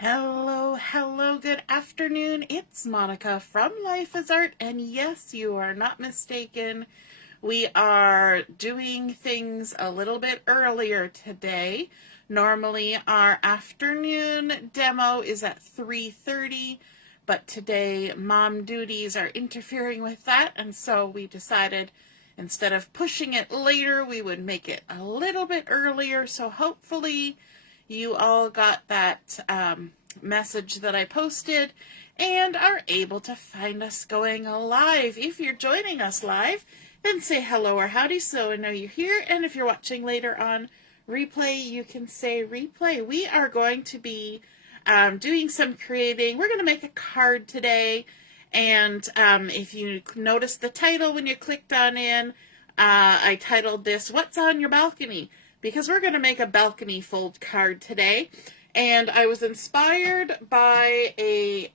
Hello, hello, good afternoon. It's Monica from Life is Art, and yes, you are not mistaken. We are doing things a little bit earlier today. Normally, our afternoon demo is at 3:30, but today mom duties are interfering with that, and so we decided instead of pushing it later, we would make it a little bit earlier. So hopefully you all got that message that I posted and are able to find us going live. If you're joining us live, then say hello or howdy so I know you're here. And if you're watching later on replay, you can say replay. We are going to be doing some creating. We're going to make a card today. And if you notice the title when you clicked on in, I titled this, What's on Your Balcony? Because we're going to make a balcony fold card today. And I was inspired by a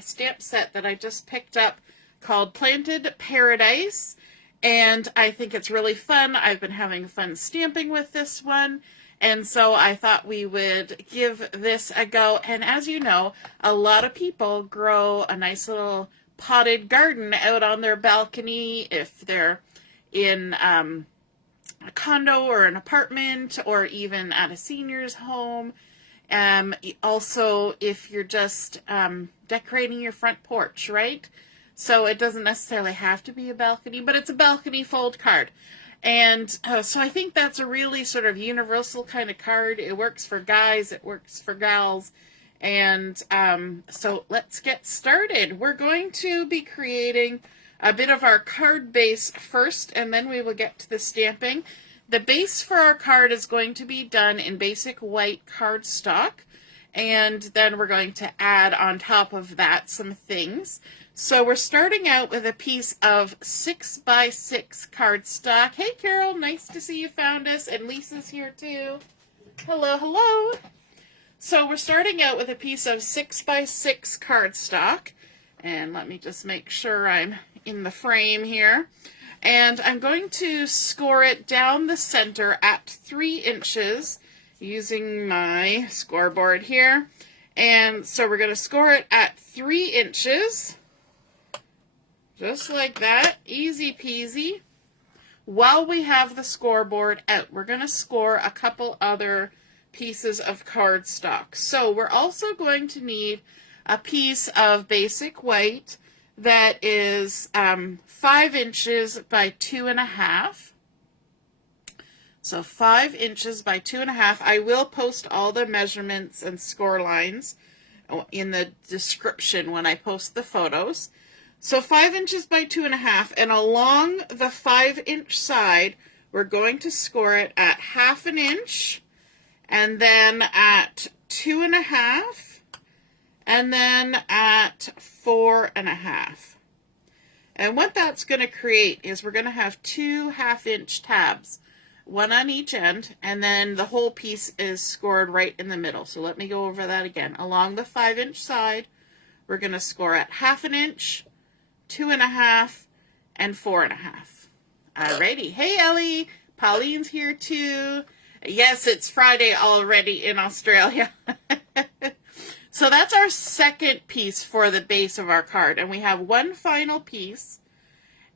stamp set that I just picked up called Planted Paradise. And I think it's really fun. I've been having fun stamping with this one. And so I thought we would give this a go. And as you know, a lot of people grow a nice little potted garden out on their balcony if they're in a condo or an apartment or even at a senior's home. Also, if you're just decorating your front porch, right? So it doesn't necessarily have to be a balcony, but it's a balcony fold card. And so I think that's a really sort of universal kind of card. It works for guys, it works for gals. And so let's get started. We're going to be creating a bit of our card base first, and then we will get to the stamping. The base for our card is going to be done in basic white cardstock, and then we're going to add on top of that some things. So we're starting out with a piece of 6x6 cardstock. Hey Carol, nice to see you found us, and Lisa's here too. Hello, hello. So we're starting out with a piece of 6x6 cardstock, and let me just make sure I'm in the frame here. And I'm going to score it down the center at 3 inches using my scoreboard here. And so we're going to score it at 3 inches, just like that, easy peasy. While we have the scoreboard out, we're going to score a couple other pieces of cardstock. So we're also going to need a piece of basic white that is 5 inches by 2.5. So 5 inches by 2.5. I will post all the measurements and score lines in the description when I post the photos. So 5 inches by 2.5, and along the 5-inch side, we're going to score it at 1/2 inch, and then at 2.5. And then at 4.5. And what that's going to create is we're going to have 2 1/2-inch tabs, one on each end, and then the whole piece is scored right in the middle. So let me go over that again. Along the 5-inch side, we're going to score at 1/2 inch, 2.5, and 4.5. Alrighty. Hey Ellie, Pauline's here too. Yes, it's Friday already in Australia. So that's our second piece for the base of our card. And we have one final piece.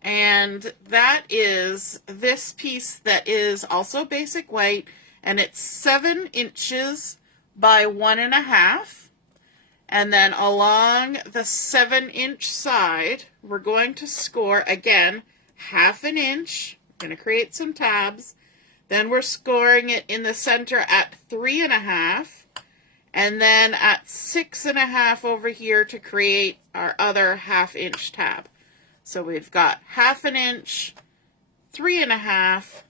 And that is this piece that is also basic white. And it's 7 inches by 1.5. And then along the 7-inch side, we're going to score, again, 1/2 inch. We're going to create some tabs. Then we're scoring it in the center at 3.5. And then at 6.5 over here to create our other 1/2-inch tab. So we've got 1/2 inch, 3.5,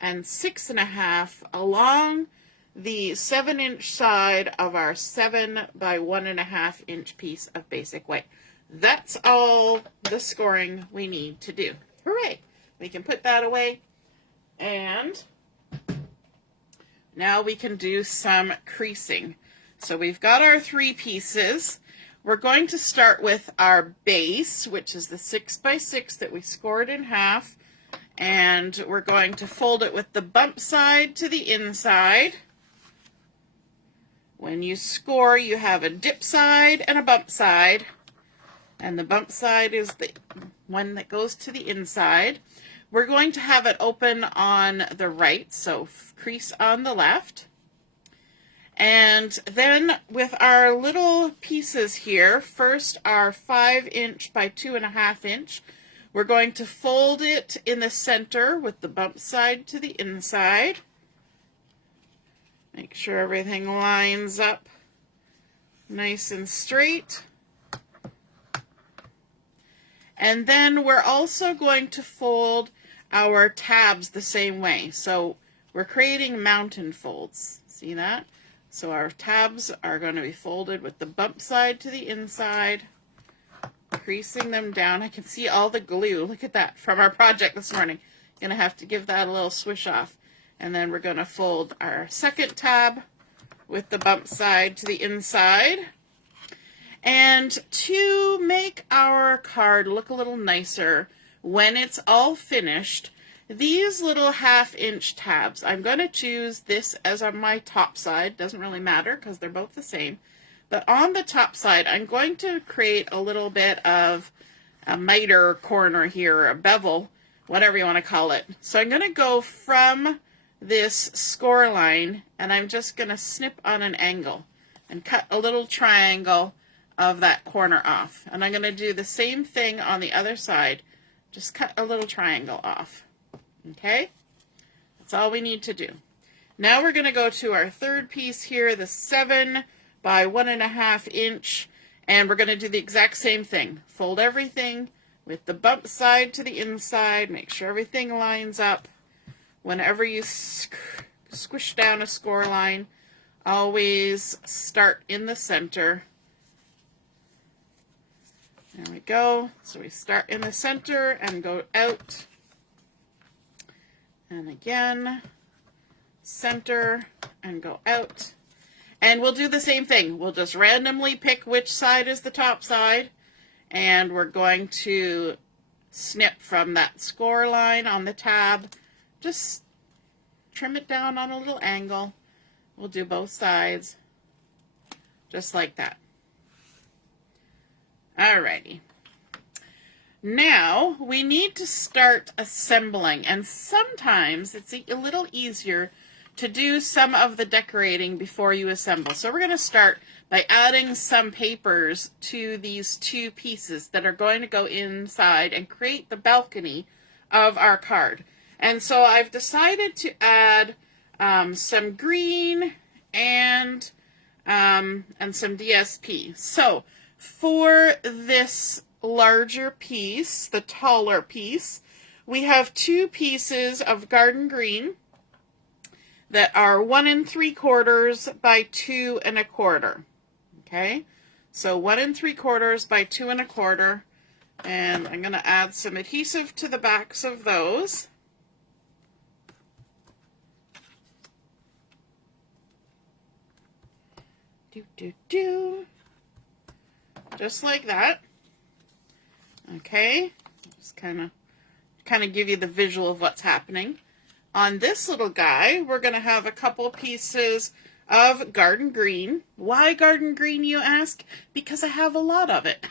and 6.5 along the 7-inch side of our 7 by 1.5 inch piece of basic white. That's all the scoring we need to do. Hooray! We can put that away. And now we can do some creasing. So we've got our 3 pieces. We're going to start with our base, which is the 6x6 that we scored in half. And we're going to fold it with the bump side to the inside. When you score, you have a dip side and a bump side. And the bump side is the one that goes to the inside. We're going to have it open on the right, so crease on the left. And then with our little pieces here, first our 5" by 2.5". We're going to fold it in the center with the bump side to the inside. Make sure everything lines up nice and straight. And then we're also going to fold our tabs the same way. So we're creating mountain folds. See that? So our tabs are going to be folded with the bump side to the inside, creasing them down. I can see all the glue. Look at that from our project this morning. Going to have to give that a little swish off. And then we're going to fold our second tab with the bump side to the inside. And to make our card look a little nicer when it's all finished, these little 1/2" tabs, I'm going to choose this as on my top side. Doesn't really matter because they're both the same. But on the top side, I'm going to create a little bit of a miter corner here, or a bevel, whatever you want to call it. So I'm going to go from this score line, and I'm just going to snip on an angle and cut a little triangle of that corner off. And I'm going to do the same thing on the other side. Just cut a little triangle off. Okay? That's all we need to do. Now we're going to go to our third piece here, the 7 by 1.5", and we're going to do the exact same thing. Fold everything with the bump side to the inside. Make sure everything lines up. Whenever you squish down a score line, always start in the center. There we go. So we start in the center and go out. And again, center and go out. And we'll do the same thing. We'll just randomly pick which side is the top side. And we're going to snip from that score line on the tab. Just trim it down on a little angle. We'll do both sides. Just like that. Alrighty. Now we need to start assembling, and sometimes it's a little easier to do some of the decorating before you assemble. So we're going to start by adding some papers to these two pieces that are going to go inside and create the balcony of our card. And so I've decided to add some green and some DSP. So for this larger piece, the taller piece, we have two pieces of garden green that are 1 3/4 by 2 1/4. Okay, so 1 3/4 by 2 1/4, and I'm going to add some adhesive to the backs of those. Just like that. Okay, just kind of give you the visual of what's happening. On this little guy, we're going to have a couple pieces of garden green. Why garden green, you ask? Because I have a lot of it.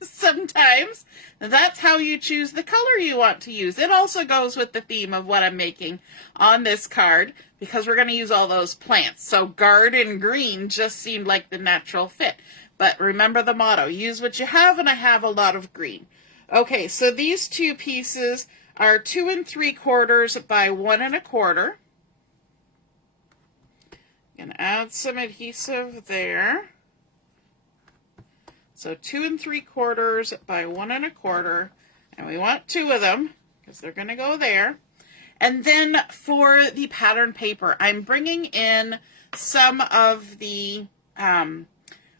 Sometimes that's how you choose the color you want to use. It also goes with the theme of what I'm making on this card, because we're going to use all those plants. So garden green just seemed like the natural fit. But remember the motto, use what you have, and I have a lot of green. Okay, so these two pieces are 2 3/4 by 1 1/4. I'm going to add some adhesive there. So 2 3/4 by 1 1/4, and we want 2 of them because they're going to go there. And then for the pattern paper, I'm bringing in some of the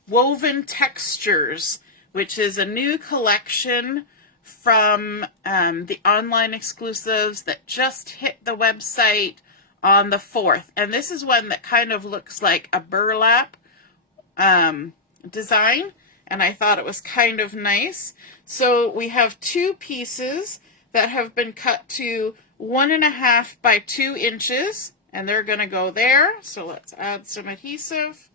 woven textures, which is a new collection from the online exclusives that just hit the website on the 4th. And this is one that kind of looks like a burlap design, and I thought it was kind of nice. So we have two pieces that have been cut to 1 1/2 by 2 inches, and they're going to go there. So let's add some adhesive.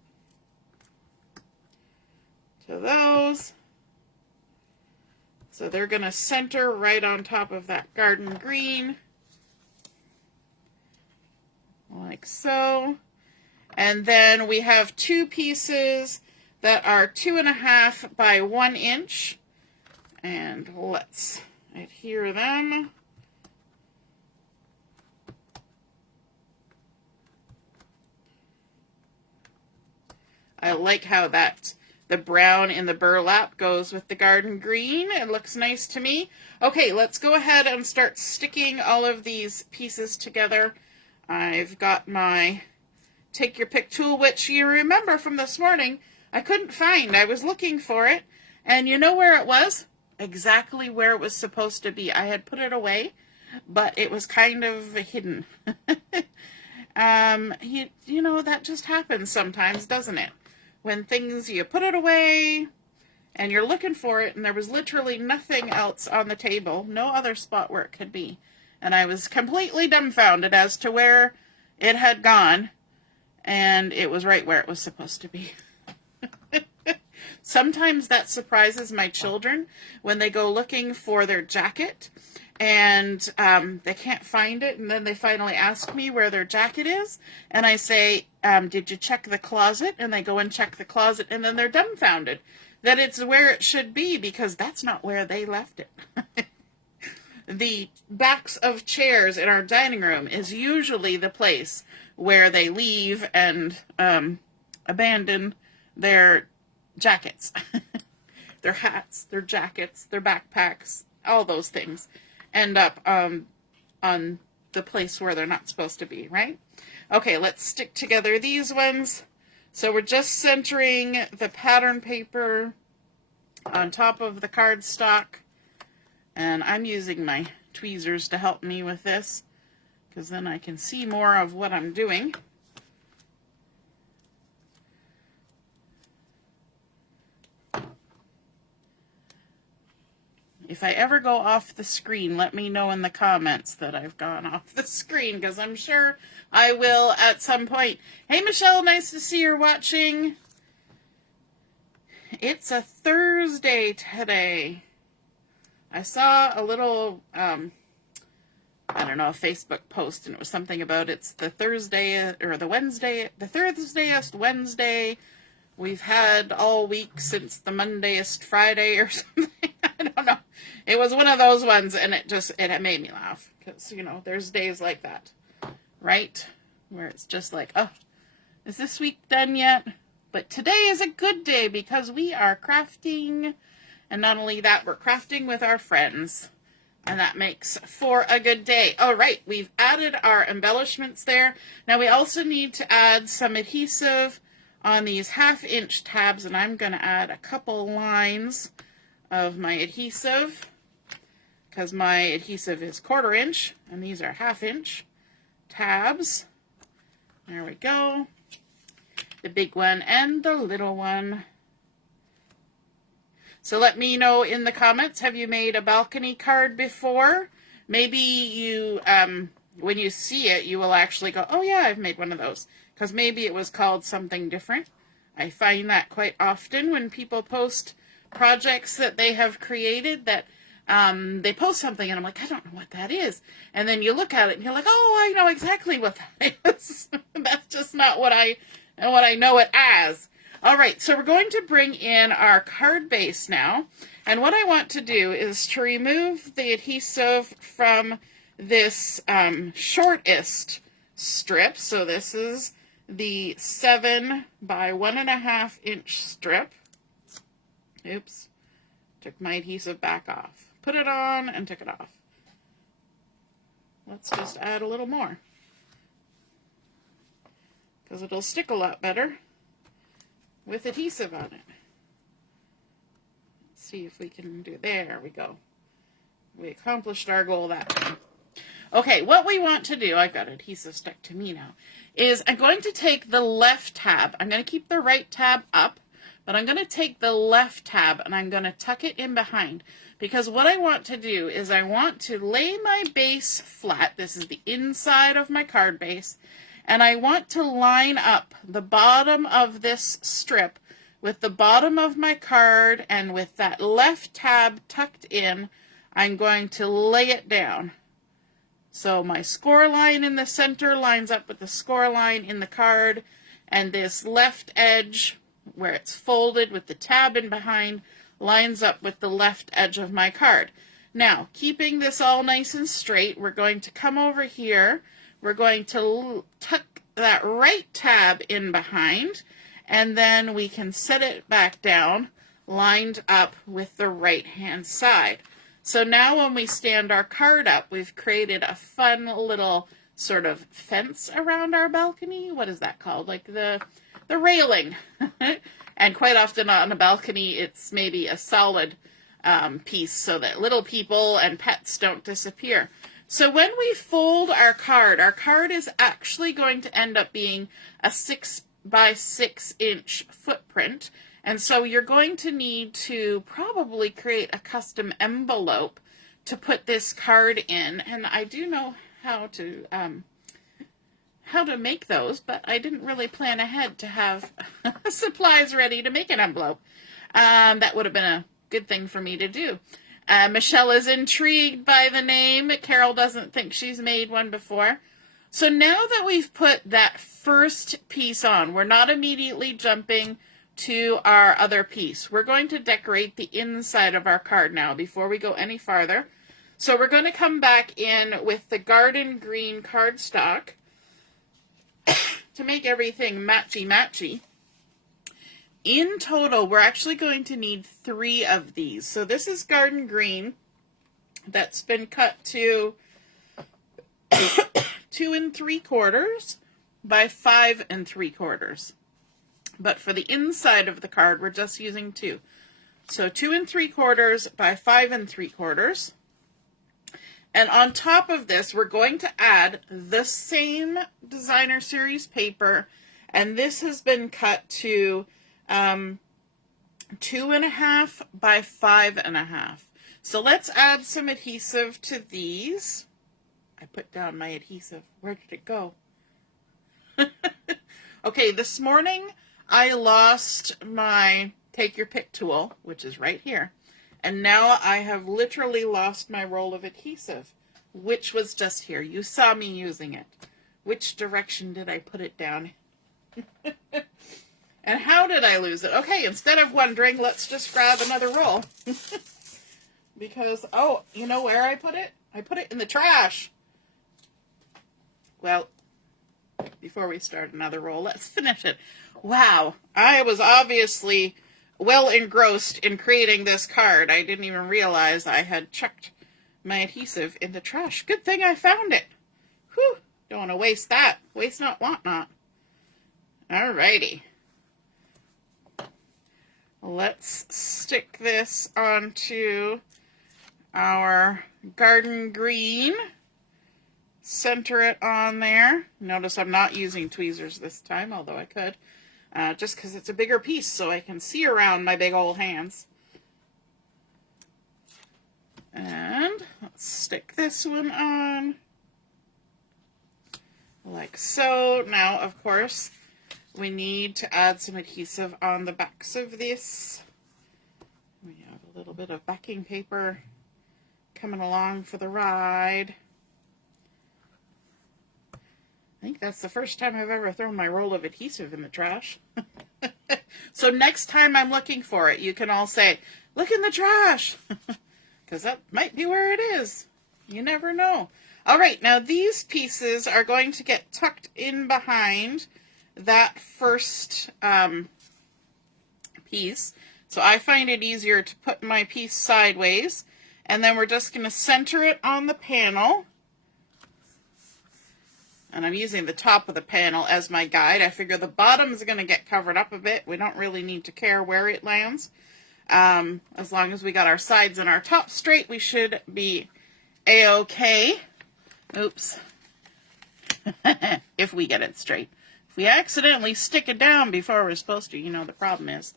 to those. So they're going to center right on top of that garden green, like so. And then we have two pieces that are 2.5 by 1 inch. And let's adhere them. I like how the brown in the burlap goes with the garden green. It looks nice to me. Okay, let's go ahead and start sticking all of these pieces together. I've got my Take Your Pick tool, which you remember from this morning, I couldn't find. I was looking for it, and you know where it was? Exactly where it was supposed to be. I had put it away, but it was kind of hidden. You know, that just happens sometimes, doesn't it? When things, you put it away, and you're looking for it, and there was literally nothing else on the table, no other spot where it could be. And I was completely dumbfounded as to where it had gone, and it was right where it was supposed to be. Sometimes that surprises my children when they go looking for their jacket, and they can't find it, and then they finally ask me where their jacket is, and I say, did you check the closet? And they go and check the closet, and then they're dumbfounded that it's where it should be, because that's not where they left it. The backs of chairs in our dining room is usually the place where they leave and abandon their jackets, their hats, their jackets, their backpacks, all those things end up on the place where they're not supposed to be, right? Okay, let's stick together these ones. So we're just centering the pattern paper on top of the cardstock, and I'm using my tweezers to help me with this, because then I can see more of what I'm doing. If I ever go off the screen, let me know in the comments that I've gone off the screen, because I'm sure I will at some point. Hey, Michelle, nice to see you're watching. It's a Thursday today. I saw a little, I don't know, a Facebook post, and it was something about it's the Thursday, or the Wednesday, the Thursdayest Wednesday we've had all week since the Mondayest Friday or something. I don't know. It was one of those ones, and it made me laugh, because, you know, there's days like that, right? Where it's just like, oh, is this week done yet? But today is a good day because we are crafting, and not only that, we're crafting with our friends, and that makes for a good day. All right, we've added our embellishments there. Now we also need to add some adhesive on these 1/2 inch tabs, and I'm going to add a couple lines of my adhesive, because my adhesive is 1/4 inch, and these are 1/2 inch tabs. There we go. The big one and the little one. So let me know in the comments, have you made a balcony card before? Maybe you, when you see it, you will actually go, oh yeah, I've made one of those. Because maybe it was called something different. I find that quite often when people post projects that they have created, that they post something and I'm like, I don't know what that is. And then you look at it and you're like, oh, I know exactly what that is. That's just not what I know it as. All right, so we're going to bring in our card base now. And what I want to do is to remove the adhesive from this shortest strip. So this is the 7 by 1.5 inch strip. Oops, took my adhesive back off. Put it on and took it off. Let's just add a little more, because it'll stick a lot better with adhesive on it. Let's see if we can do, there we go. We accomplished our goal that time. Okay, what we want to do, I've got adhesive stuck to me now, is I'm going to take the left tab. I'm going to keep the right tab up, but I'm going to take the left tab and I'm going to tuck it in behind, because what I want to do is I want to lay my base flat. This is the inside of my card base, and I want to line up the bottom of this strip with the bottom of my card and with that left tab tucked in, I'm going to lay it down. So my score line in the center lines up with the score line in the card, and this left edge where it's folded with the tab in behind lines up with the left edge of my card. Now, keeping this all nice and straight, we're going to come over here. We're going to tuck that right tab in behind, and then we can set it back down, lined up with the right-hand side. So now when we stand our card up, we've created a fun little sort of fence around our balcony. What is that called? Like the railing. And quite often on a balcony, it's maybe a solid piece so that little people and pets don't disappear. So when we fold our card is actually going to end up being a 6 by 6 inch footprint. And so you're going to need to probably create a custom envelope to put this card in. And I do know how to make those, but I didn't really plan ahead to have supplies ready to make an envelope. That would have been a good thing for me to do. Michelle is intrigued by the name. Carol doesn't think she's made one before. So now that we've put that first piece on, we're not immediately jumping to our other piece. We're going to decorate the inside of our card now before we go any farther. So we're going to come back in with the garden green cardstock to make everything matchy-matchy. In total, we're actually going to need 3 of these. So this is garden green that's been cut to 2 3/4 by 5 3/4. But for the inside of the card, we're just using 2. So 2 3/4 by 5 3/4. And on top of this, we're going to add the same designer series paper. And this has been cut to 2.5 by 5.5. So let's add some adhesive to these. I put down my adhesive. Where did it go? Okay, this morning I lost my take your pick tool, which is right here. And now I have literally lost my roll of adhesive, which was just here. You saw me using it. Which direction did I put it down? And how did I lose it? Okay, instead of wondering, let's just grab another roll. Because, oh, you know where I put it? I put it in the trash. Well, before we start another roll, let's finish it. Wow, I was obviously well engrossed in creating this card. I didn't even realize I had chucked my adhesive in the trash. Good thing I found it. Whew, don't want to waste that. Waste not, want not. Alrighty. Let's stick this onto our garden green. Center it on there. Notice I'm not using tweezers this time, although I could. Just because it's a bigger piece so I can see around my big old hands. And let's stick this one on. Like so. Now, of course, we need to add some adhesive on the backs of this. We have a little bit of backing paper coming along for the ride. I think that's the first time I've ever thrown my roll of adhesive in the trash. So next time I'm looking for it, you can all say, look in the trash. Because that might be where it is. You never know. All right, now these pieces are going to get tucked in behind that first piece. So I find it easier to put my piece sideways. And then we're just going to center it on the panel. And I'm using the top of the panel as my guide. I figure the bottom is going to get covered up a bit. We don't really need to care where it lands. As long as we got our sides and our top straight, we should be a-okay. Oops. If we get it straight. If we accidentally stick it down before we're supposed to, you know, the problem is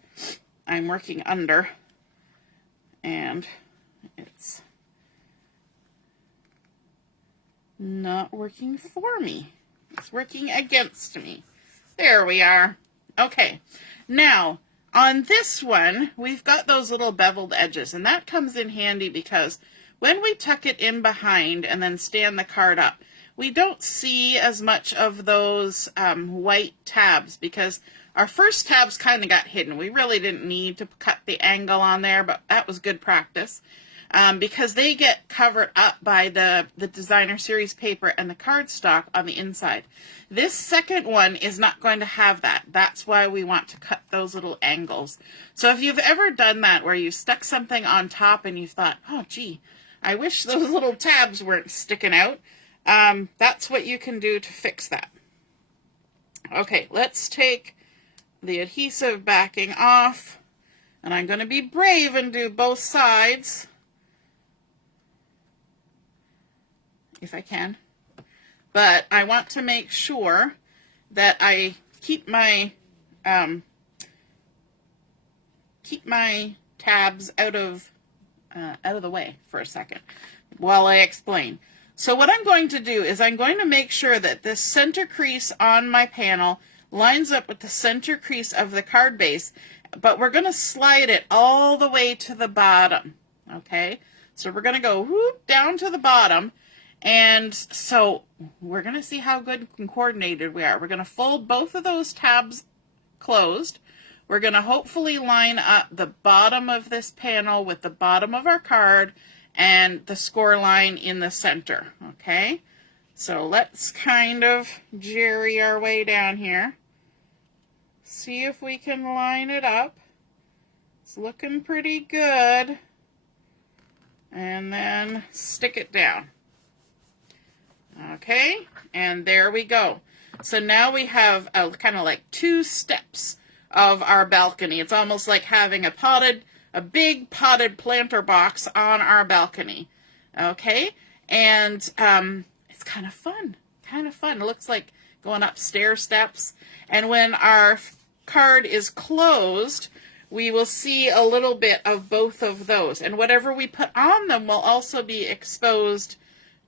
I'm working under and it's not working for me. It's working against me. There we are. Okay. Now, On this one, we've got those little beveled edges, and that comes in handy because when we tuck it in behind and then stand the card up, we don't see as much of those white tabs because our first tabs kind of got hidden. We really didn't need to cut the angle on there, but that was good practice because they get covered up by the designer series paper and the cardstock on the inside. This second one is not going to have that. That's why we want to cut those little angles. So if you've ever done that where you stuck something on top and you thought, oh gee, I wish those little tabs weren't sticking out, that's what you can do to fix that. Okay, let's take the adhesive backing off, and I'm going to be brave and do both sides, if I can. But I want to make sure that I keep my tabs out of the way for a second while I explain. So what I'm going to do is I'm going to make sure that this center crease on my panel lines up with the center crease of the card base, but we're going to slide it all the way to the bottom, okay? So we're going to go whoop down to the bottom, and so we're going to see how good and coordinated we are. We're going to fold both of those tabs closed. We're going to hopefully line up the bottom of this panel with the bottom of our card and the score line in the center, okay? So let's kind of jerry our way down here. See if we can line it up. It's looking pretty good. And then stick it down. Okay, and there we go. So now we have a kind of like 2 steps of our balcony. It's almost like having a big potted planter box on our balcony. Okay, and it's kind of fun. It looks like going up stair steps. And when our card is closed, we will see a little bit of both of those. And whatever we put on them will also be exposed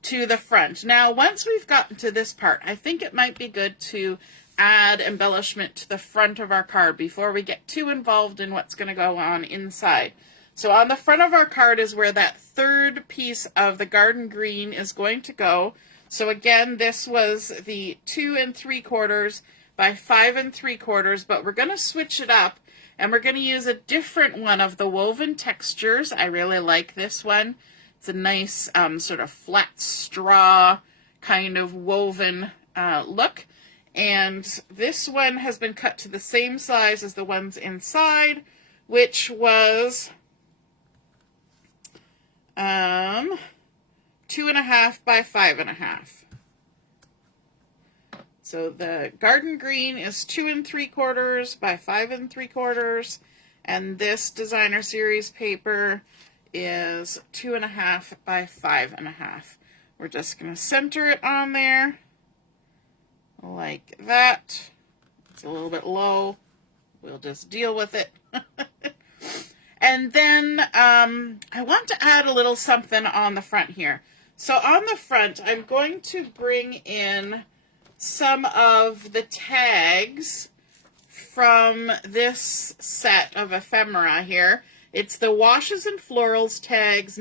to the front. Now, once we've gotten to this part, I think it might be good to add embellishment to the front of our card before we get too involved in what's going to go on inside. So on the front of our card is where that third piece of the garden green is going to go. So again, this was the 2 3/4 by 5 3/4, but we're going to switch it up and we're going to use a different one of the woven textures. I really like this one. It's a nice sort of flat straw kind of woven look. And this one has been cut to the same size as the ones inside, which was 2.5 by 5.5. So the garden green is 2 3/4 by 5 3/4, and this designer series paper is 2.5 by 5.5. We're just going to center it on there like that. It's a little bit low. We'll just deal with it. And then I want to add a little something on the front here. So on the front, I'm going to bring in some of the tags from this set of ephemera here. It's the Washes and Florals Tags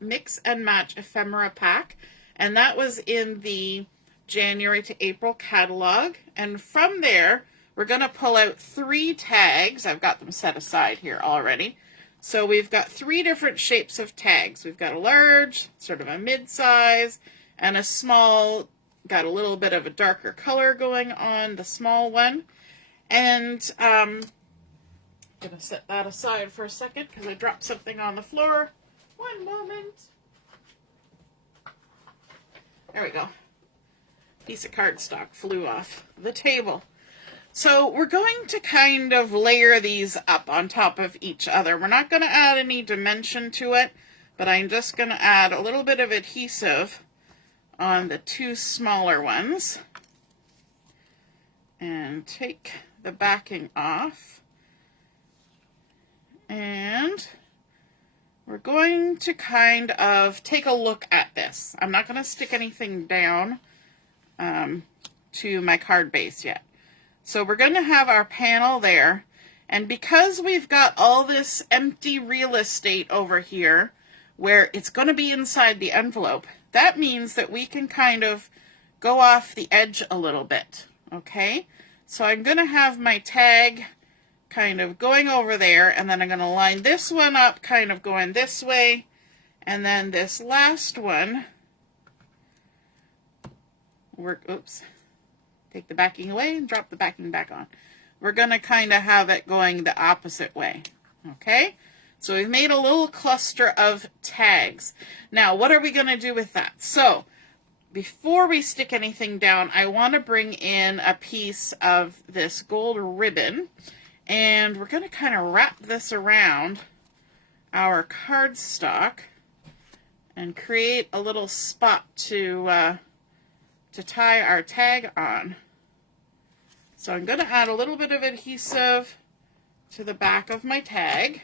Mix and Match Ephemera Pack, and that was in the January to April catalog. And from there, we're going to pull out 3 tags. I've got them set aside here already. So we've got 3 different shapes of tags. We've got a large, sort of a mid-size, and a small, got a little bit of a darker color going on, the small one. And I'm going to set that aside for a second because I dropped something on the floor. One moment. There we go. Piece of cardstock flew off the table. So we're going to kind of layer these up on top of each other. We're not going to add any dimension to it, but I'm just going to add a little bit of adhesive on the 2 smaller ones. And take the backing off. And we're going to kind of take a look at this. I'm not going to stick anything down to my card base yet. So we're going to have our panel there, And because we've got all this empty real estate over here where it's going to be inside the envelope, that means that we can kind of go off the edge a little bit, okay? So I'm going to have my tag kind of going over there, and then I'm going to line this one up kind of going this way, and then this last one, take the backing away and drop the backing back on. We're going to kind of have it going the opposite way, okay? So we've made a little cluster of tags. Now, what are we going to do with that? So, before we stick anything down, I want to bring in a piece of this gold ribbon, and we're going to kind of wrap this around our cardstock and create a little spot to tie our tag on. So I'm going to add a little bit of adhesive to the back of my tag.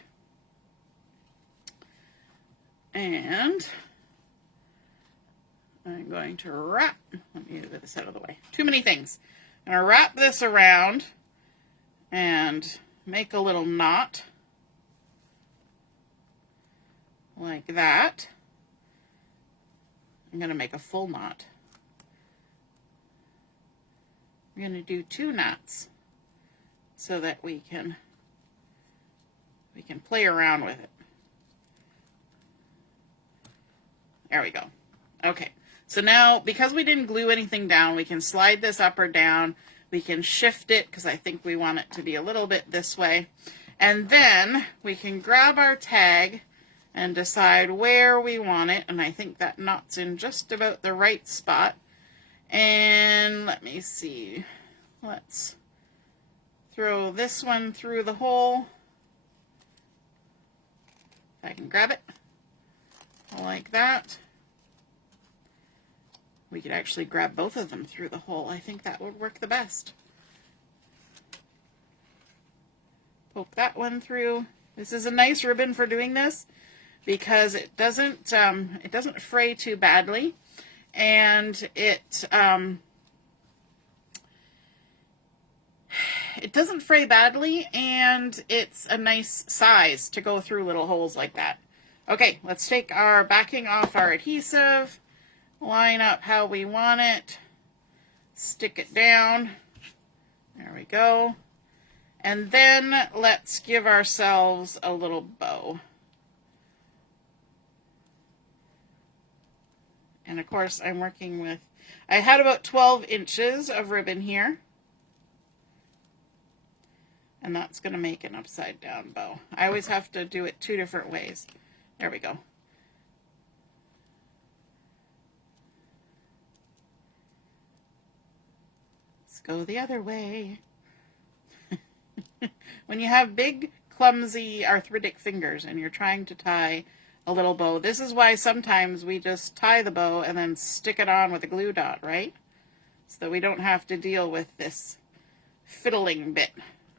And I'm going to wrap, let me get this out of the way. Too many things. I'm going to wrap this around and make a little knot like that. I'm going to make a full knot. I'm going to do 2 knots so that we can play around with it. There we go. Okay, so now because we didn't glue anything down, we can slide this up or down. We can shift it because I think we want it to be a little bit this way. And then we can grab our tag and decide where we want it. And I think that knot's in just about the right spot. And let me see. Let's throw this one through the hole. If I can grab it like that. We could actually grab both of them through the hole. I think that would work the best. Poke that one through. This is a nice ribbon for doing this because it doesn't fray too badly, and it doesn't fray badly, and it's a nice size to go through little holes like that. Okay, let's take our backing off our adhesive, line up how we want it, stick it down. There we go. And then let's give ourselves a little bow. And of course I'm working with, I had about 12 inches of ribbon here. And that's going to make an upside down bow. I always have to do it 2 different ways. There we go. Let's go the other way. When you have big, clumsy, arthritic fingers and you're trying to tie a little bow, this is why sometimes we just tie the bow and then stick it on with a glue dot, right? So that we don't have to deal with this fiddling bit.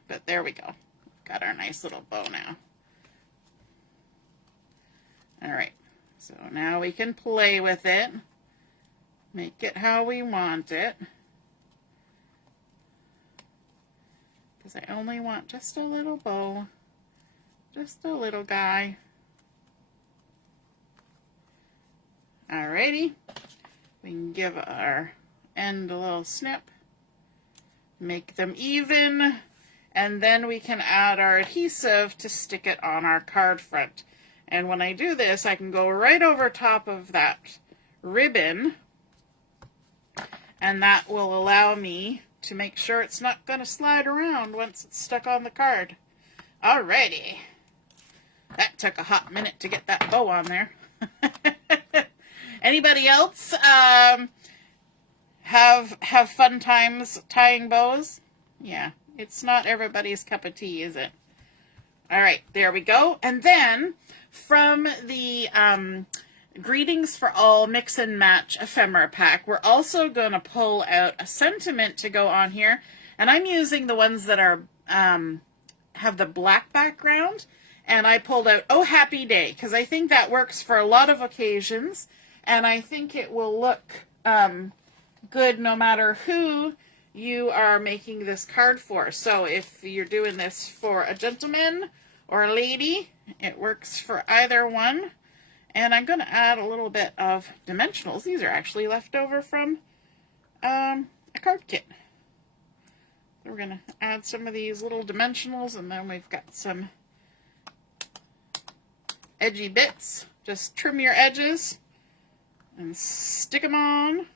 But there we go. Got our nice little bow now. All right, so now we can play with it, make it how we want it, because I only want just a little bow, just a little guy. Alrighty, we can give our end a little snip, make them even, and then we can add our adhesive to stick it on our card front. And when I do this, I can go right over top of that ribbon, and that will allow me to make sure it's not going to slide around once it's stuck on the card. Alrighty. That took a hot minute to get that bow on there. Anybody else have fun times tying bows? Yeah, it's not everybody's cup of tea, is it? All right, there we go. And then from the Greetings for All Mix and Match Ephemera pack, we're also going to pull out a sentiment to go on here. And I'm using the ones that are have the black background. And I pulled out Oh Happy Day, because I think that works for a lot of occasions. And I think it will look good no matter who you are making this card for. So if you're doing this for a gentleman or a lady, it works for either one. And I'm going to add a little bit of dimensionals. These are actually left over from a card kit. We're going to add some of these little dimensionals, and then we've got some edgy bits. Just trim your edges and stick them on.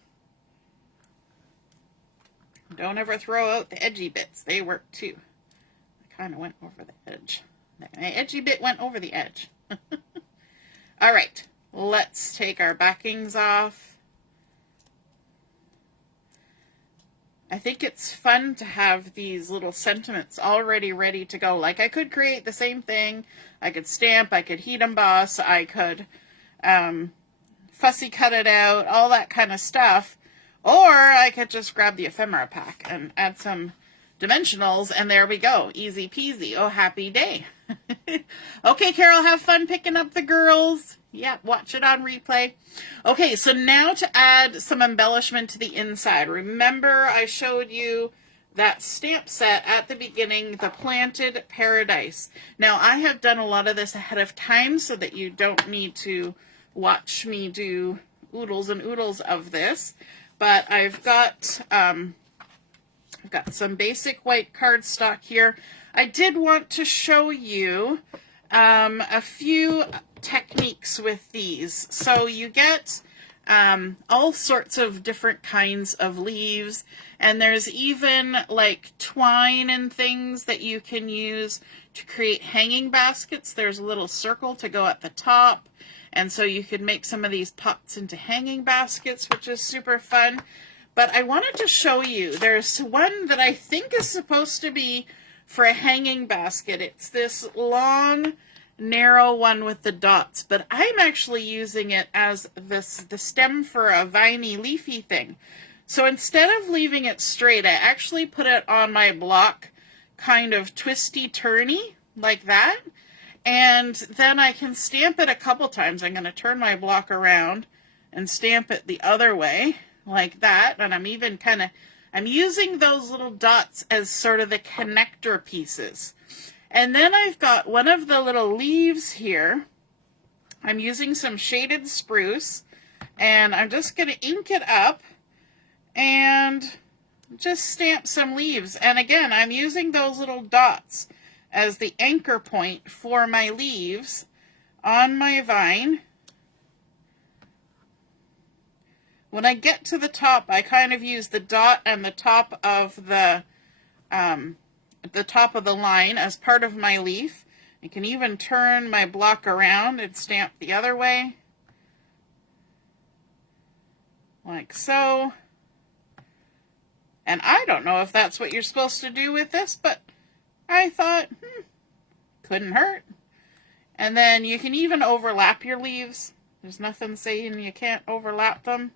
Don't ever throw out the edgy bits. They work too. I kind of went over the edge. The edgy bit went over the edge. All right, let's take our backings off. I think it's fun to have these little sentiments already ready to go. Like, I could create the same thing. I could stamp, I could heat emboss, I could fussy cut it out, all that kind of stuff. Or I could just grab the ephemera pack and add some dimensionals, and there we go. Easy peasy. Oh, happy day. Okay, Carol, have fun picking up the girls. Yeah, watch it on replay. Okay, so now to add some embellishment to the inside. Remember I showed you that stamp set at the beginning, the Planted Paradise. Now, I have done a lot of this ahead of time so that you don't need to watch me do oodles and oodles of this. But I've got some basic white cardstock here. I did want to show you a few techniques with these. So you get all sorts of different kinds of leaves, and there's even like twine and things that you can use to create hanging baskets. There's a little circle to go at the top, and so you could make some of these pots into hanging baskets, which is super fun. But I wanted to show you, there's one that I think is supposed to be for a hanging basket. It's this long, narrow one with the dots, but I'm actually using it as the stem for a viney, leafy thing. So instead of leaving it straight, I actually put it on my block kind of twisty-turny, like that. And then I can stamp it a couple times. I'm going to turn my block around and stamp it the other way, like that. And I'm even I'm using those little dots as sort of the connector pieces. And then I've got one of the little leaves here. I'm using some shaded spruce, and I'm just going to ink it up and just stamp some leaves. And again, I'm using those little dots as the anchor point for my leaves on my vine. When I get to the top, I kind of use the dot and the top of the line as part of my leaf. I can even turn my block around and stamp the other way, like so. And I don't know if that's what you're supposed to do with this, but I thought, couldn't hurt. And then you can even overlap your leaves. There's nothing saying you can't overlap them.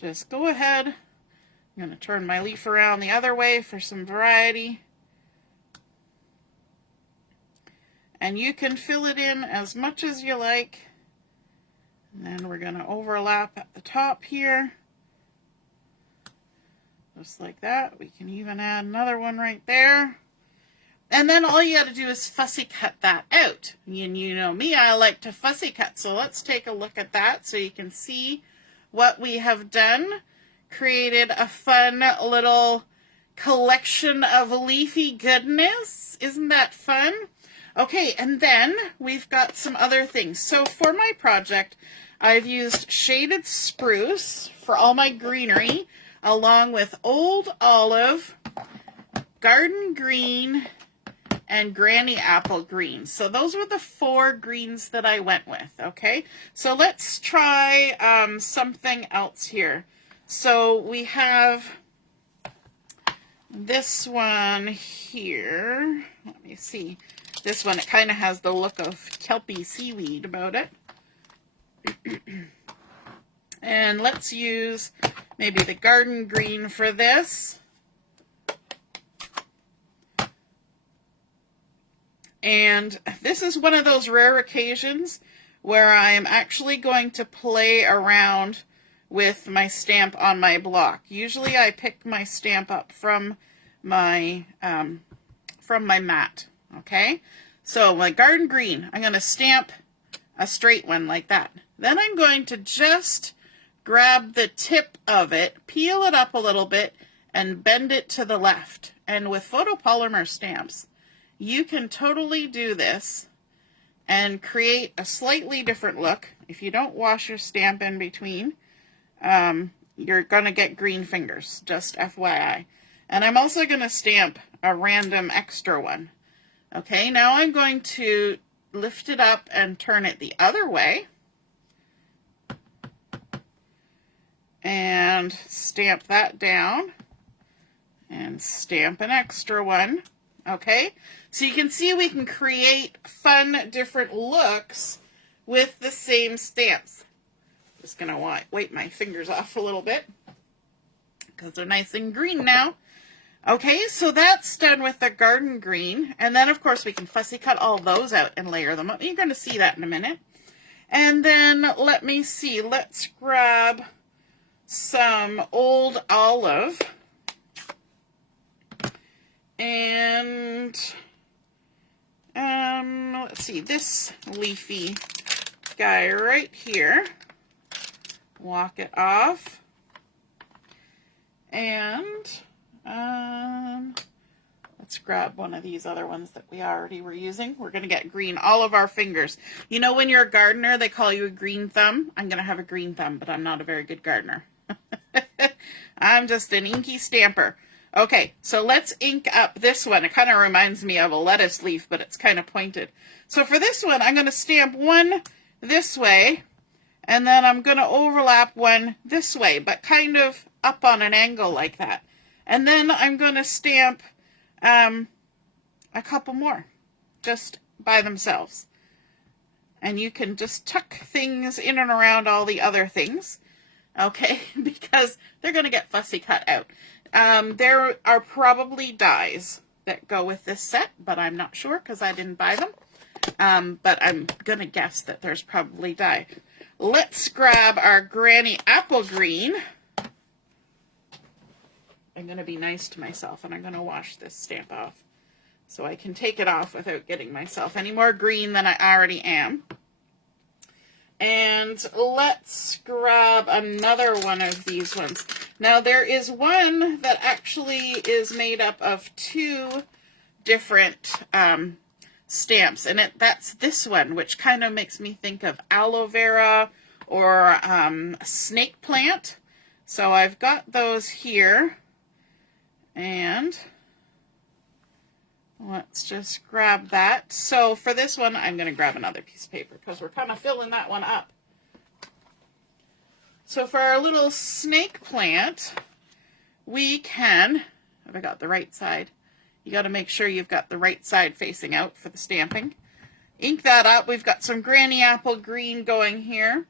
Just go ahead. I'm going to turn my leaf around the other way for some variety. And you can fill it in as much as you like. And then we're going to overlap at the top here. Just like that. We can even add another one right there. And then all you got to do is fussy cut that out. And you know me, I like to fussy cut. So let's take a look at that so you can see what we have done. Created a fun little collection of leafy goodness. Isn't that fun? Okay, and then we've got some other things. So for my project, I've used shaded spruce for all my greenery, along with old olive, garden green, and granny apple green. So those were the 4 greens that I went with, okay? So let's try something else here. So we have this one here. Let me see. This one, it kind of has the look of kelpie seaweed about it. And let's use maybe the garden green for this. And this is one of those rare occasions where I am actually going to play around with my stamp on my block. Usually I pick my stamp up from my mat, okay? So my garden green, I'm going to stamp a straight one like that. Then I'm going to just grab the tip of it, peel it up a little bit, and bend it to the left. And with photopolymer stamps, you can totally do this and create a slightly different look. If you don't wash your stamp in between, you're going to get green fingers, just FYI. And I'm also going to stamp a random extra one. Okay, now I'm going to lift it up and turn it the other way. And stamp that down. And stamp an extra one. Okay, so you can see we can create fun, different looks with the same stamps. Just going to wipe my fingers off a little bit because they're nice and green now. Okay, so that's done with the garden green. And then, of course, we can fussy cut all those out and layer them up. You're going to see that in a minute. And then, let me see. Let's grab some old olive. And, let's see, this leafy guy right here. Walk it off. And let's grab one of these other ones that we already were using. We're going to get green all of our fingers. You know, when you're a gardener, they call you a green thumb. I'm going to have a green thumb, but I'm not a very good gardener. I'm just an inky stamper. Okay, so let's ink up this one. It kind of reminds me of a lettuce leaf, but it's kind of pointed. So for this one, I'm going to stamp one this way, and then I'm going to overlap one this way, but kind of up on an angle like that. And then I'm going to stamp a couple more, just by themselves. And you can just tuck things in and around all the other things, okay, because they're going to get fussy cut out. There are probably dies that go with this set, but I'm not sure because I didn't buy them. But I'm going to guess that there's probably dye. Let's grab our Granny Apple Green. I'm going to be nice to myself, and I'm going to wash this stamp off so I can take it off without getting myself any more green than I already am. And let's grab another one of these ones. Now, there is one that actually is made up of two different stamps, and that's this one, which kind of makes me think of aloe vera or a snake plant. So I've got those here, and let's just grab that. So for this one, I'm going to grab another piece of paper because we're kind of filling that one up. So for our little snake plant, we can, have I got the right side? You got to make sure you've got the right side facing out for the stamping. Ink that up. We've got some Granny Apple Green going here.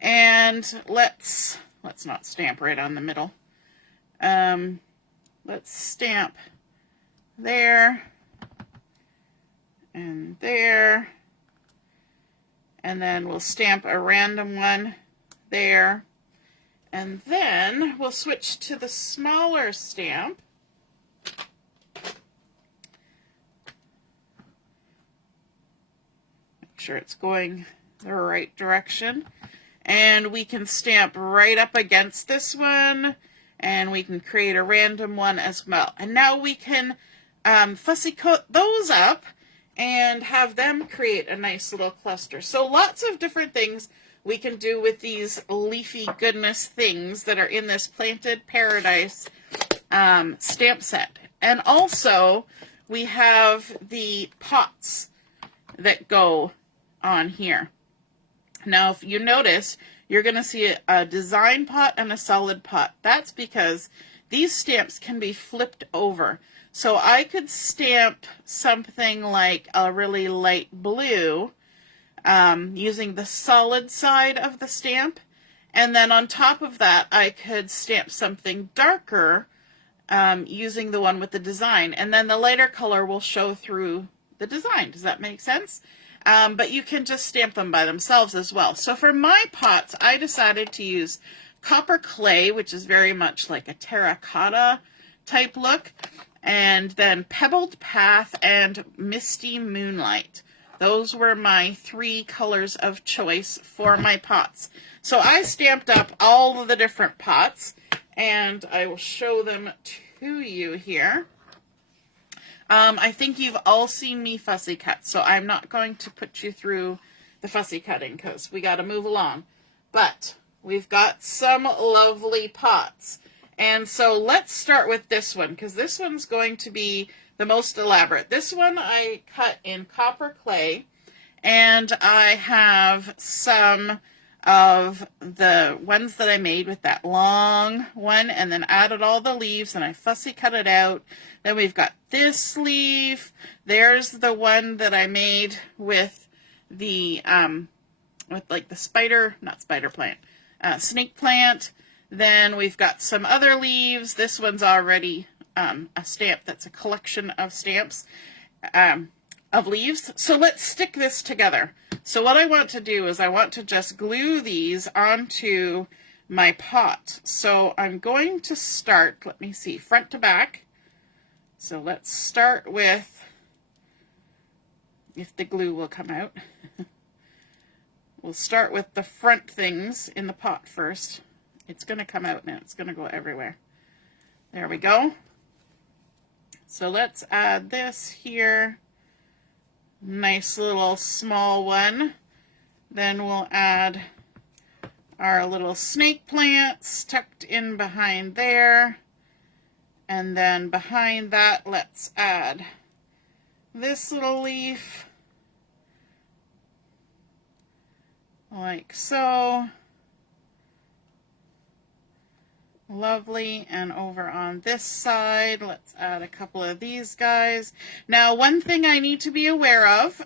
And let's not stamp right on the middle. Let's stamp there and there. And then we'll stamp a random one there. And then we'll switch to the smaller stamp. Make sure it's going the right direction. And we can stamp right up against this one. And we can create a random one as well. And now we can fussy coat those up and have them create a nice little cluster. So lots of different things we can do with these leafy goodness things that are in this Planted Paradise stamp set. And also, we have the pots that go on here. Now, if you notice, you're going to see a design pot and a solid pot. That's because these stamps can be flipped over. So I could stamp something like a really light blue using the solid side of the stamp. And then on top of that, I could stamp something darker using the one with the design. And then the lighter color will show through the design. Does that make sense? But you can just stamp them by themselves as well. So for my pots, I decided to use copper clay, which is very much like a terracotta type look, and then Pebbled Path and Misty Moonlight. Those were my 3 colors of choice for my pots. So I stamped up all of the different pots, and I will show them to you here. I think you've all seen me fussy cut, so I'm not going to put you through the fussy cutting because we got to move along. But we've got some lovely pots. And so let's start with this one, because this one's going to be the most elaborate. This one I cut in copper clay, and I have some of the ones that I made with that long one, and then added all the leaves, and I fussy cut it out. Then we've got this leaf. There's the one that I made with the like the snake plant. Then we've got some other leaves. This one's already a stamp that's a collection of stamps of leaves. So let's stick this together. So what I want to do is I want to just glue these onto my pot. So I'm going to start, let me see, front to back. So let's start with, if the glue will come out, we'll start with the front things in the pot first. It's going to come out now. It's going to go everywhere. There we go. So let's add this here. Nice little small one. Then we'll add our little snake plants tucked in behind there. And then behind that, let's add this little leaf. Like so. Lovely. And over on this side, let's add a couple of these guys. Now, one thing I need to be aware of,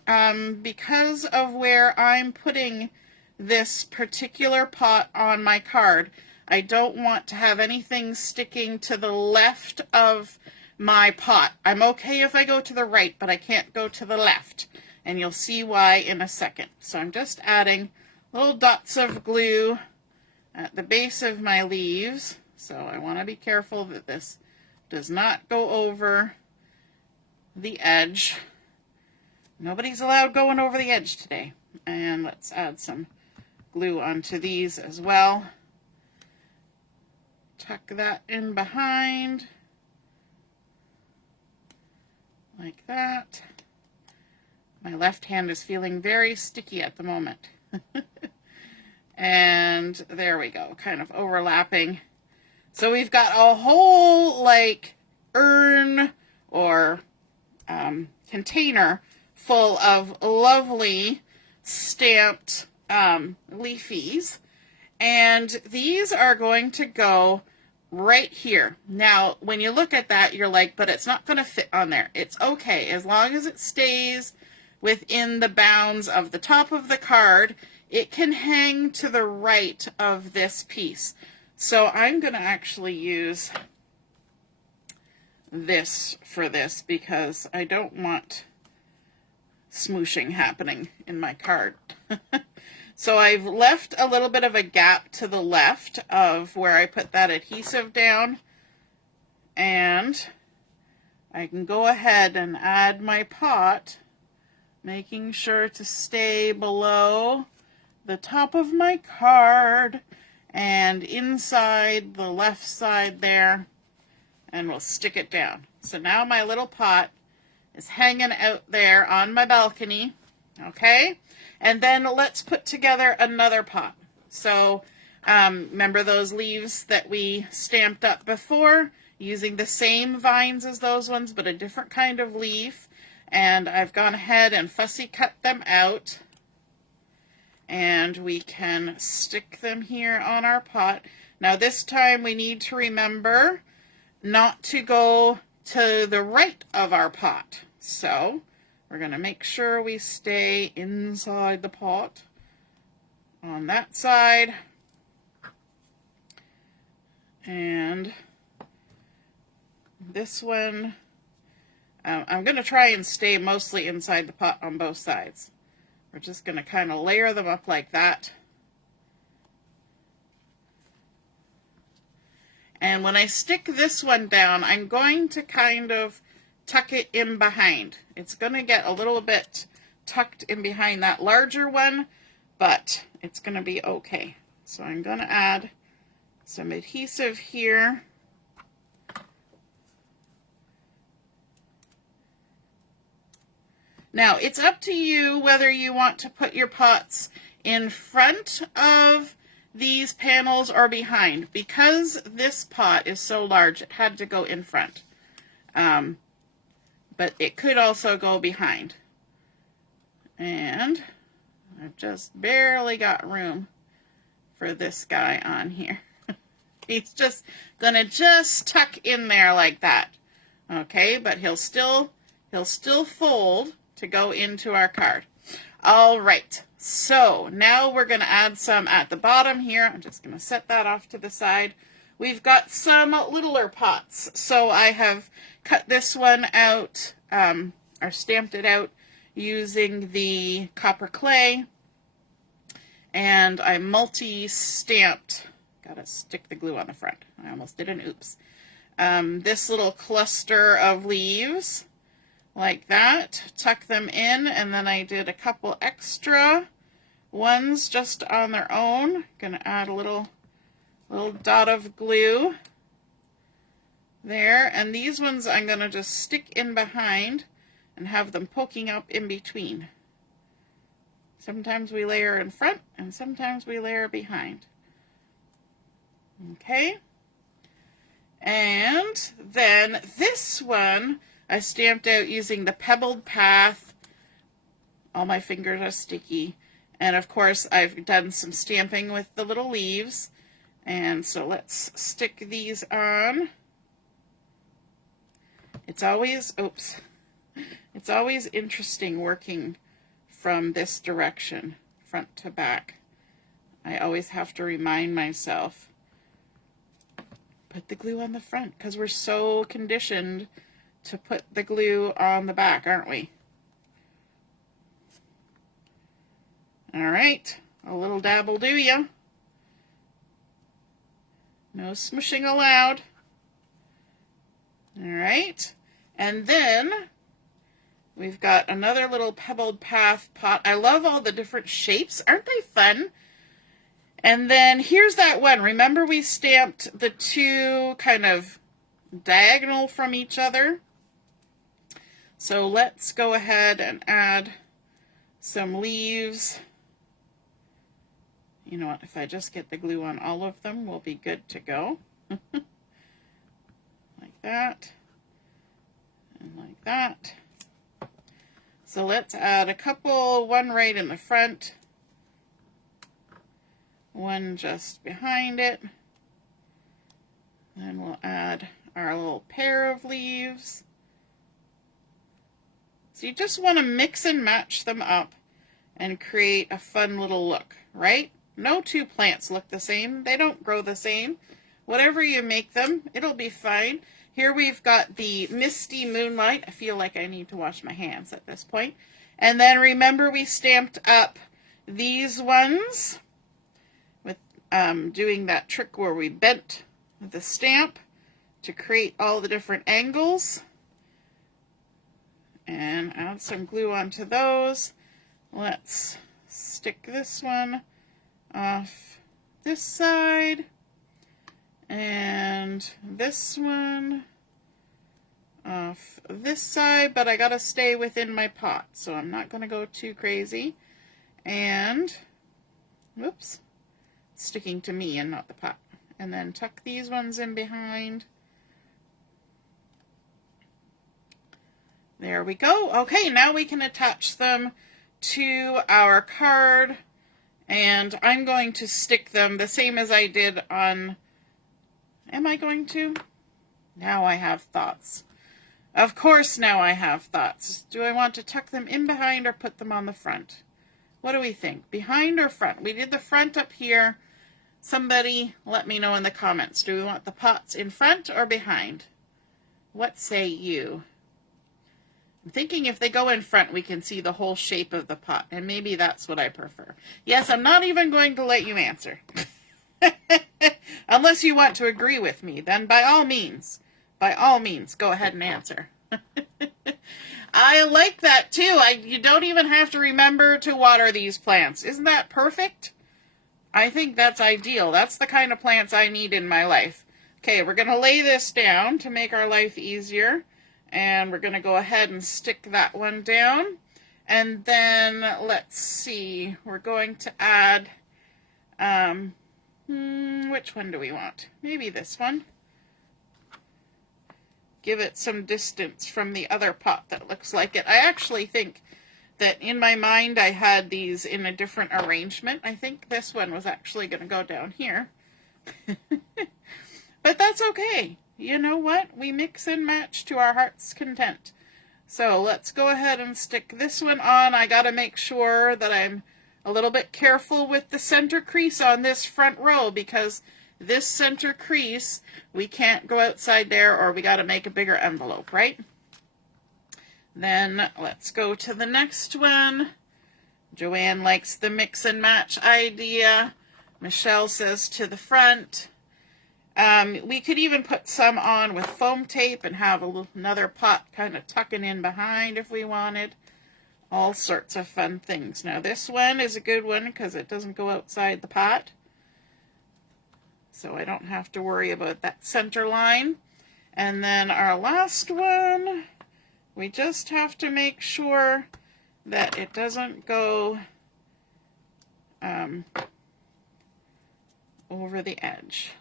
because of where I'm putting this particular pot on my card, I don't want to have anything sticking to the left of my pot. I'm okay if I go to the right, but I can't go to the left. And you'll see why in a second. So I'm just adding little dots of glue at the base of my leaves. So I want to be careful that this does not go over the edge. Nobody's allowed going over the edge today. And let's add some glue onto these as well. Tuck that in behind. Like that. My left hand is feeling very sticky at the moment. And there we go, kind of overlapping. So we've got a whole like urn or container full of lovely stamped leafies. And these are going to go right here. Now, when you look at that, you're like, but it's not going to fit on there. It's okay, as long as it stays within the bounds of the top of the card, it can hang to the right of this piece. So I'm going to actually use this for this because I don't want smooshing happening in my card. So I've left a little bit of a gap to the left of where I put that adhesive down, and I can go ahead and add my pot, making sure to stay below the top of my card and inside the left side there, and we'll stick it down. So now my little pot is hanging out there on my balcony, okay? And then let's put together another pot. So remember those leaves that we stamped up before, using the same vines as those ones, but a different kind of leaf. And I've gone ahead and fussy cut them out. And we can stick them here on our pot. Now this time we need to remember not to go to the right of our pot. So we're going to make sure we stay inside the pot on that side. And this one, I'm going to try and stay mostly inside the pot on both sides. We're just going to kind of layer them up like that. And when I stick this one down, I'm going to kind of tuck it in behind. It's going to get a little bit tucked in behind that larger one, but it's going to be okay. So I'm going to add some adhesive here. Now, it's up to you whether you want to put your pots in front of these panels or behind. Because this pot is so large, it had to go in front. But it could also go behind. And I've just barely got room for this guy on here. He's just gonna just tuck in there like that. Okay, but he'll still fold to go into our card. All right, so now we're going to add some at the bottom here. I'm just going to set that off to the side. We've got some littler pots. So I have cut this one out, or stamped it out using the copper clay. And I multi-stamped, gotta stick the glue on the front. I almost did an oops. This little cluster of leaves. Like that, tuck them in, and then I did a couple extra ones just on their own. Gonna add a little dot of glue there, and these ones I'm gonna just stick in behind and have them poking up in between. Sometimes we layer in front, and sometimes we layer behind. Okay, and then this one I stamped out using the Pebbled Path. All my fingers are sticky. And of course, I've done some stamping with the little leaves. And so let's stick these on. It's always, it's always interesting working from this direction, front to back. I always have to remind myself, put the glue on the front, because we're so conditioned to put the glue on the back, aren't we? All right, a little dab will do ya. No smushing allowed. All right, and then we've got another little Pebbled Path pot. I love all the different shapes. Aren't they fun? And then here's that one. Remember we stamped the two kind of diagonal from each other? So let's go ahead and add some leaves. You know what, if I just get the glue on all of them, we'll be good to go. Like that, and like that. So let's add a couple, one right in the front, one just behind it. Then we'll add our little pair of leaves. So you just want to mix and match them up and create a fun little look, right? No two plants look the same. They don't grow the same. Whatever you make them, it'll be fine. Here we've got the Misty Moonlight. I feel like I need to wash my hands at this point. And then remember we stamped up these ones with doing that trick where we bent the stamp to create all the different angles. And add some glue onto those. Let's stick this one off this side and this one off this side, but I gotta stay within my pot, so I'm not gonna go too crazy. And whoops, sticking to me and not the pot. And then tuck these ones in behind. There we go. Okay, now we can attach them to our card, and I'm going to stick them the same as I did on, am I going to? Now I have thoughts. Of course now I have thoughts. Do I want to tuck them in behind or put them on the front? What do we think? Behind or front? We did the front up here. Somebody let me know in the comments. Do we want the pots in front or behind? What say you? I'm thinking if they go in front, we can see the whole shape of the pot, and maybe that's what I prefer. Yes, I'm not even going to let you answer. Unless you want to agree with me, then by all means, go ahead and answer. I like that too. You don't even have to remember to water these plants. Isn't that perfect? I think that's ideal. That's the kind of plants I need in my life. Okay, we're going to lay this down to make our life easier. And we're going to go ahead and stick that one down. And then, let's see, we're going to add, which one do we want? Maybe this one. Give it some distance from the other pot that looks like it. I actually think that in my mind I had these in a different arrangement. I think this one was actually going to go down here. But that's okay. You know what? We mix and match to our heart's content. So let's go ahead and stick this one on. I got to make sure that I'm a little bit careful with the center crease on this front row, because this center crease, we can't go outside there, or we got to make a bigger envelope, right? Then let's go to the next one. Joanne likes the mix and match idea. Michelle says to the front. We could even put some on with foam tape and have another pot kind of tucking in behind if we wanted. All sorts of fun things. Now this one is a good one because it doesn't go outside the pot. So I don't have to worry about that center line. And then our last one, we just have to make sure that it doesn't go over the edge.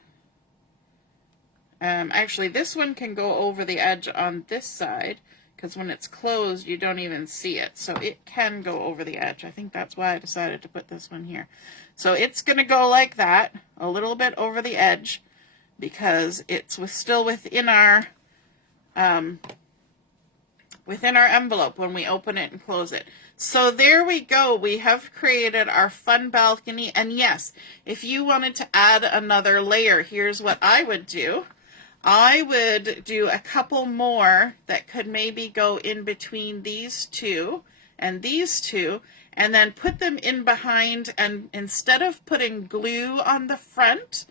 Actually, this one can go over the edge on this side, because when it's closed, you don't even see it. So it can go over the edge. I think that's why I decided to put this one here. So it's going to go like that, a little bit over the edge, because it's still within our envelope when we open it and close it. So there we go. We have created our fun balcony. And yes, if you wanted to add another layer, here's what I would do. I would do a couple more that could maybe go in between these two, and then put them in behind, and instead of putting glue on the front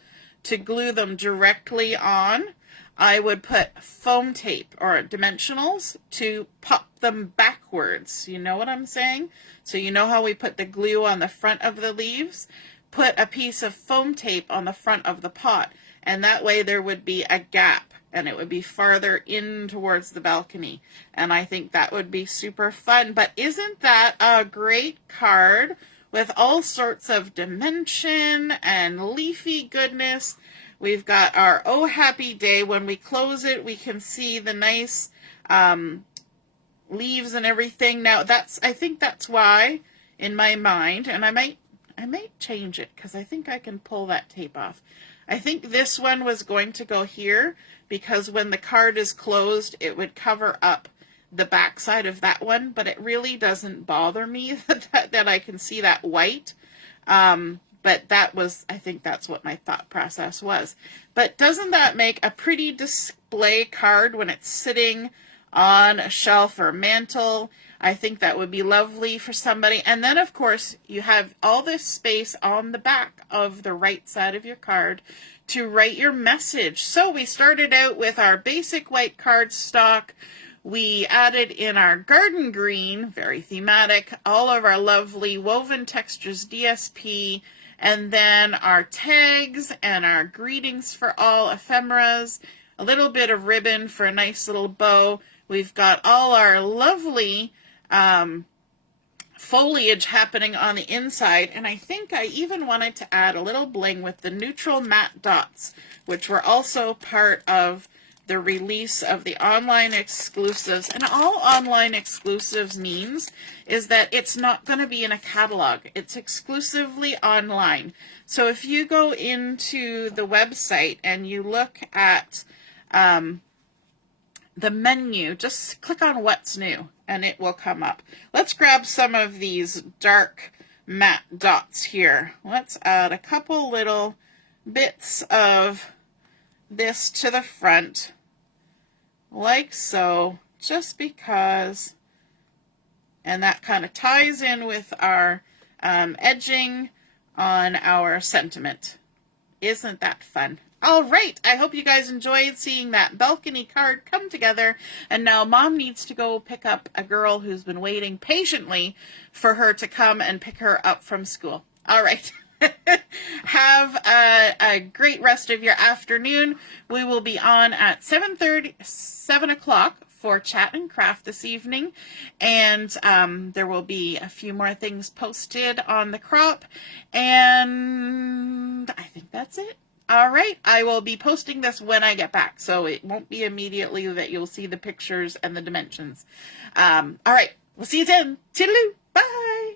to glue them directly on, I would put foam tape or dimensionals to pop them backwards. You know what I'm saying? So you know how we put the glue on the front of the leaves? Put a piece of foam tape on the front of the pot, and that way there would be a gap and it would be farther in towards the balcony. And I think that would be super fun. But isn't that a great card with all sorts of dimension and leafy goodness? We've got our Oh Happy Day. When we close it, we can see the nice leaves and everything. Now, I think that's why, in my mind, and I might change it because I think I can pull that tape off. I think this one was going to go here because when the card is closed, it would cover up the back side of that one, but it really doesn't bother me that I can see that white. But I think that's what my thought process was. But doesn't that make a pretty display card when it's sitting on a shelf or mantle? I think that would be lovely for somebody. And then, of course, you have all this space on the back of the right side of your card to write your message. So we started out with our basic white cardstock. We added in our garden green, very thematic, all of our lovely Woven Textures DSP, and then our tags and our greetings for all ephemeras, a little bit of ribbon for a nice little bow. We've got all our lovely foliage happening on the inside, and I think I even wanted to add a little bling with the neutral matte dots, which were also part of the release of the online exclusives. And all online exclusives means is that it's not going to be in a catalog. It's exclusively online. So if you go into the website and you look at the menu, just click on what's new and it will come up. Let's grab some of these dark matte dots here. Let's add a couple little bits of this to the front, like so, just because, and that kind of ties in with our edging on our sentiment. Isn't that fun? All right, I hope you guys enjoyed seeing that balcony card come together. And now Mom needs to go pick up a girl who's been waiting patiently for her to come and pick her up from school. All right. Have a great rest of your afternoon. We will be on at 7 o'clock for Chat and Craft this evening. And there will be a few more things posted on the crop. And I think that's it. All right, I will be posting this when I get back, so it won't be immediately that you'll see the pictures and the dimensions. All right, we'll see you then. Toodaloo. Bye.